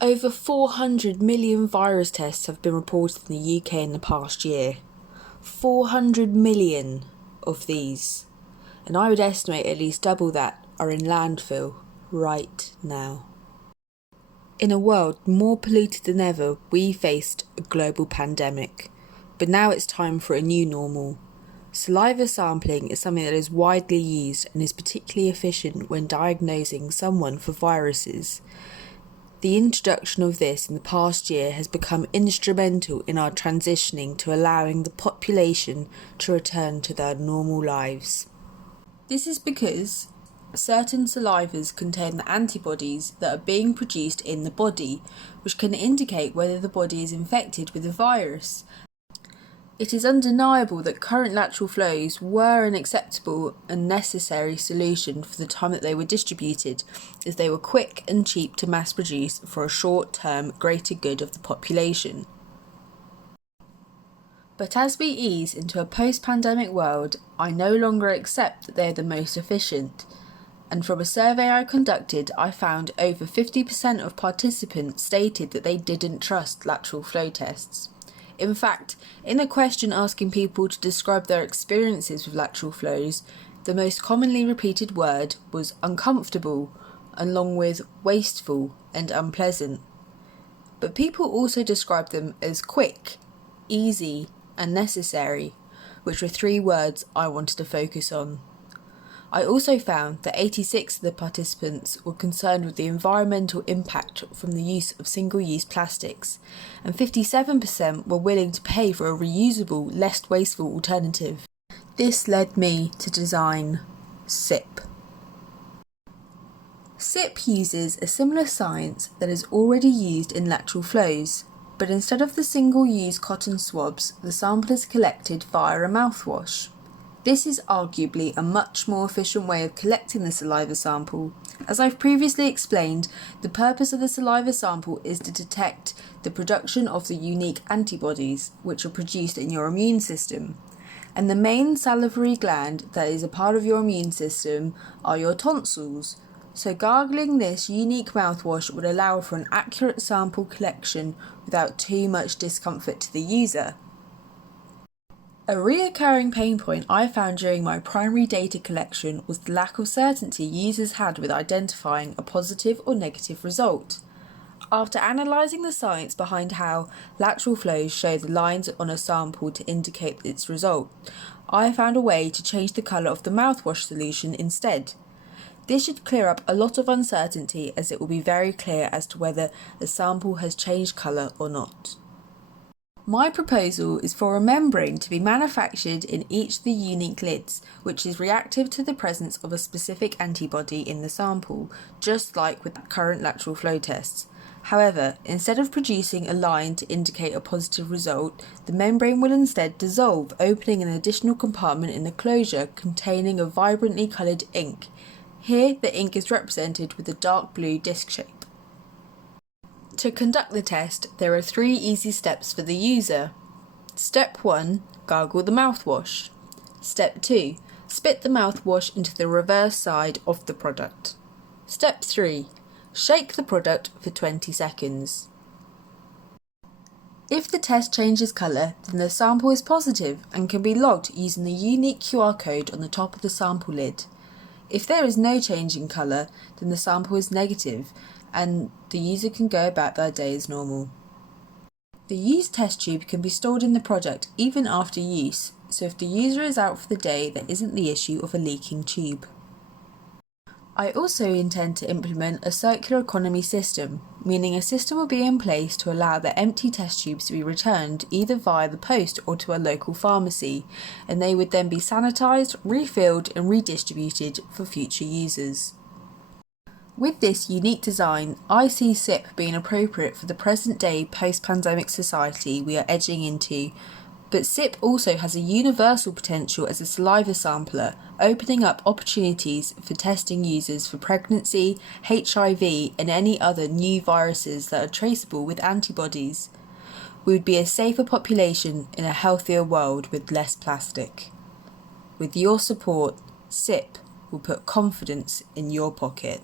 Over 400 million virus tests have been reported in the UK in the past year. 400 million of these. And I would estimate at least double that are in landfill right now. In a world more polluted than ever, we faced a global pandemic. But now it's time for a new normal. Saliva sampling is something that is widely used and is particularly efficient when diagnosing someone for viruses. The introduction of this in the past year has become instrumental in our transitioning to allowing the population to return to their normal lives. This is because certain salivas contain the antibodies that are being produced in the body, which can indicate whether the body is infected with a virus. It is undeniable that current lateral flows were an acceptable and necessary solution for the time that they were distributed, as they were quick and cheap to mass produce for a short-term greater good of the population. But as we ease into a post-pandemic world, I no longer accept that they are the most efficient. And from a survey I conducted, I found over 50% of participants stated that they didn't trust lateral flow tests. In fact, in a question asking people to describe their experiences with lateral flows, the most commonly repeated word was uncomfortable, along with wasteful and unpleasant. But people also described them as quick, easy, and necessary, which were 3 words I wanted to focus on. I also found that 86 of the participants were concerned with the environmental impact from the use of single-use plastics, and 57% were willing to pay for a reusable, less wasteful alternative. This led me to design CiYP. CiYP uses a similar science that is already used in lateral flows, but instead of the single-use cotton swabs, the sample is collected via a mouthwash. This is arguably a much more efficient way of collecting the saliva sample. As I've previously explained, the purpose of the saliva sample is to detect the production of the unique antibodies, which are produced in your immune system. And the main salivary gland that is a part of your immune system are your tonsils. So gargling this unique mouthwash would allow for an accurate sample collection without too much discomfort to the user. A reoccurring pain point I found during my primary data collection was the lack of certainty users had with identifying a positive or negative result. After analysing the science behind how lateral flows show the lines on a sample to indicate its result, I found a way to change the colour of the mouthwash solution instead. This should clear up a lot of uncertainty, as it will be very clear as to whether the sample has changed colour or not. My proposal is for a membrane to be manufactured in each of the unique lids, which is reactive to the presence of a specific antibody in the sample, just like with current lateral flow tests. However, instead of producing a line to indicate a positive result, the membrane will instead dissolve, opening an additional compartment in the closure containing a vibrantly coloured ink. Here, the ink is represented with a dark blue disc shape. To conduct the test, there are 3 easy steps for the user. Step 1. Gargle the mouthwash. Step 2. Spit the mouthwash into the reverse side of the product. Step 3. Shake the product for 20 seconds. If the test changes colour, then the sample is positive and can be logged using the unique QR code on the top of the sample lid. If there is no change in colour, then the sample is negative and the user can go about their day as normal. The used test tube can be stored in the product even after use, so if the user is out for the day, there isn't the issue of a leaking tube. I also intend to implement a circular economy system, meaning a system will be in place to allow the empty test tubes to be returned either via the post or to a local pharmacy, and they would then be sanitised, refilled and redistributed for future users. With this unique design, I see CiYP being appropriate for the present-day post-pandemic society we are edging into, but CiYP also has a universal potential as a saliva sampler, opening up opportunities for testing users for pregnancy, HIV and any other new viruses that are traceable with antibodies. We would be a safer population in a healthier world with less plastic. With your support, CiYP will put confidence in your pocket.